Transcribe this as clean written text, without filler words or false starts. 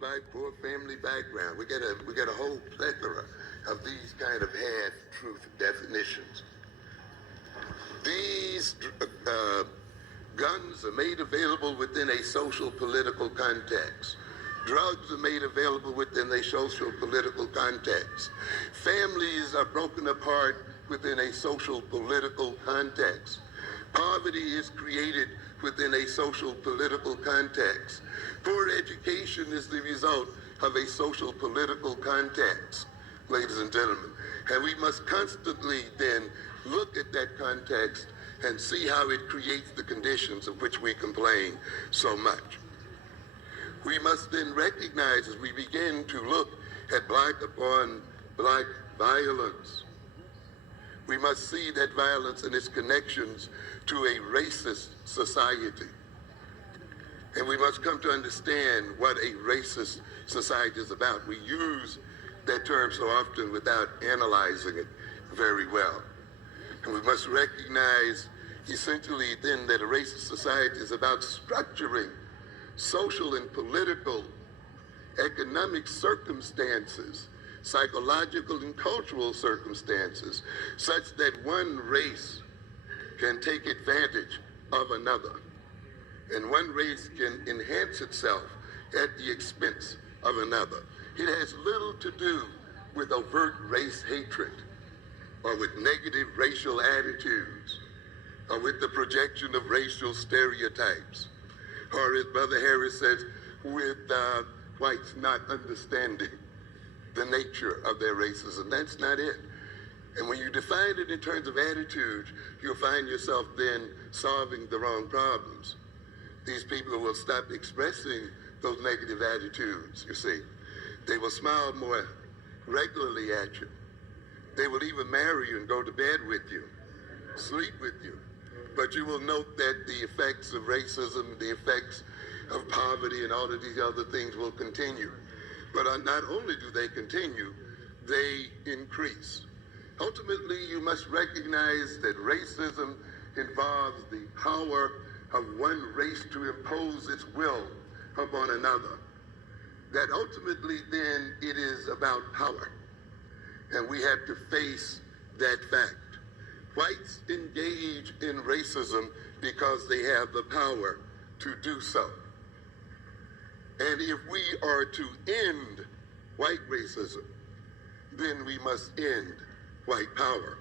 by poor family background. We get a whole plethora of these kind of half-truth definitions. These guns are made available within a social political context. Drugs are made available within a social political context. Families are broken apart within a social political context. Poverty is created within a social political context. Poor education is the result of a social political context, ladies and gentlemen. And we must constantly then look at that context and see how it creates the conditions of which we complain so much. We must then recognize as we begin to look at black upon black violence, we must see that violence and its connections to a racist society. And we must come to understand what a racist society is about. We use that term so often without analyzing it very well. And we must recognize essentially then that a racist society is about structuring social and political, economic circumstances, psychological and cultural circumstances, such that one race can take advantage of another, and one race can enhance itself at the expense of another. It has little to do with overt race hatred, or with negative racial attitudes, or with the projection of racial stereotypes, or as Brother Harris says, with whites not understanding the nature of their racism. That's not it. And when you define it in terms of attitude, you'll find yourself then solving the wrong problems. These people will stop expressing those negative attitudes, you see. They will smile more regularly at you. They will even marry you and go to bed with you, sleep with you. But you will note that the effects of racism, the effects of poverty, and all of these other things will continue. But not only do they continue, they increase. Ultimately, you must recognize that racism involves the power of one race to impose its will upon another. That ultimately, then, it is about power. And we have to face that fact. Whites engage in racism because they have the power to do so. And if we are to end white racism, then we must end white power.